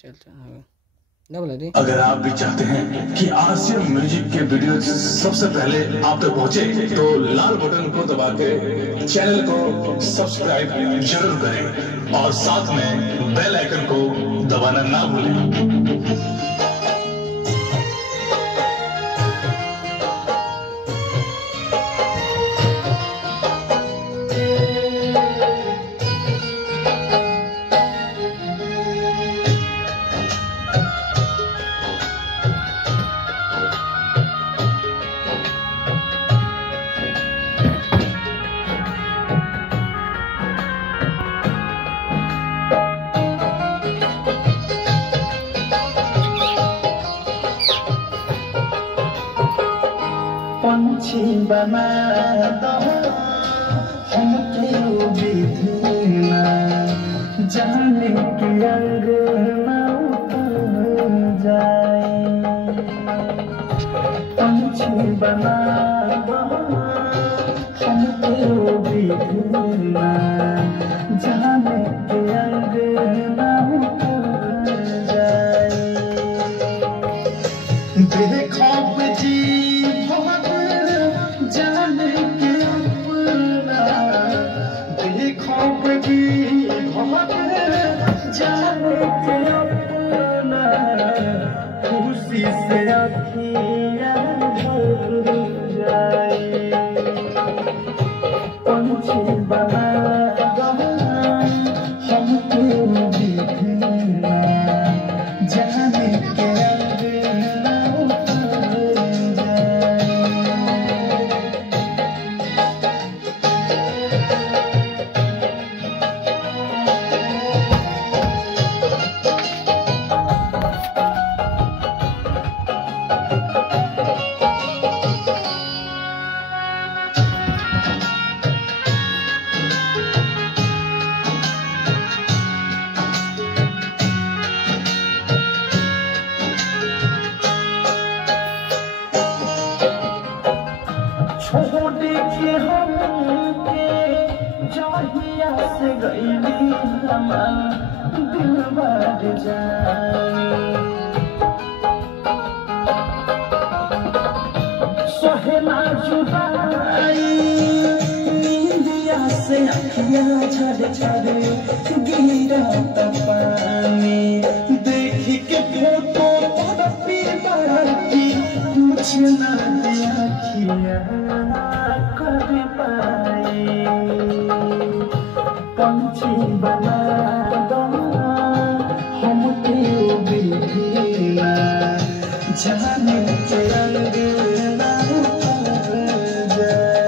चल चल डबल है। अगर आप भी चाहते हैं कि आसियन म्यूजिक के वीडियो सबसे पहले आप तक पहुंचे तो लाल बटन को दबा के चैनल को सब्सक्राइब जरूर करें और साथ में बेल आइकन को दबाना ना भूलें। पंछी बना दो हमके बिधना जाने की अंगना उतर जाए। पंछी बना दो हमके बिधना जाने की अंगना उतर जाए। देखो जी जाने के अपना देखो बगी बहुत जाने के अपना खुशी से अखियाँ भर जाए। पंछी बना दो हमको बिधना जाने के अंगना उतर जाए। छोड़ के हमके जहिया से गईली हमार दिल बढ़ जाए। सोहेला जुदाई नींदिया से अखियाँ झड़ झड़ गिरत पानी देख के फोटो पर पी पूछना दिया कर पाए। पंछी बना दो हमके बिधना जाने के अंगना उतर जाए।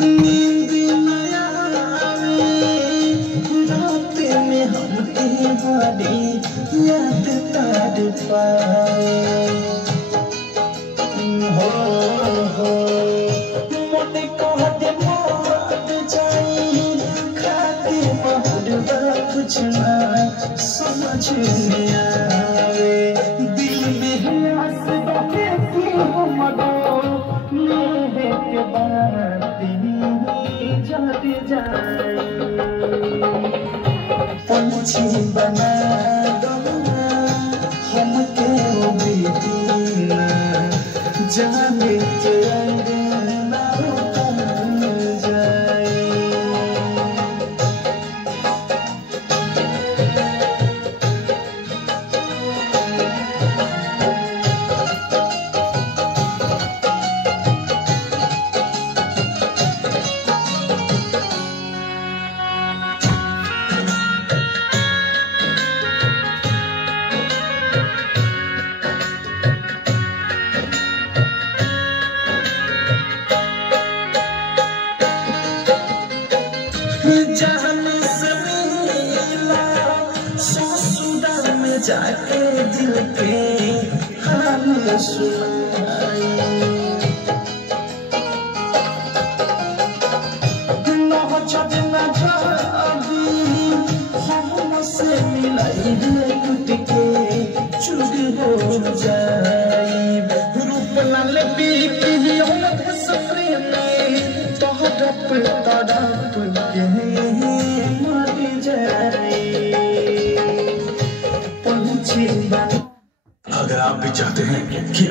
नींद न आवे रात में हमके बड़ी याद तार पाए। हो मन कहते मौत जाई खाते बहुत कुछ ना समझ में आवे। दिल में आस के हम लेहे के बाती जाते जाए। पंछी बना दो हमके बिधना जाने के अंगना उतर जाए। जाने से मिला ससुराल में जाके दिल के हाल सुनाई। मिलाई रे टूट के चूर हो जाई रूप लाल बीकी औलत सफरे में तड़प तड़प के मर जाई पंछी। अगर आप भी चाहते हैं कि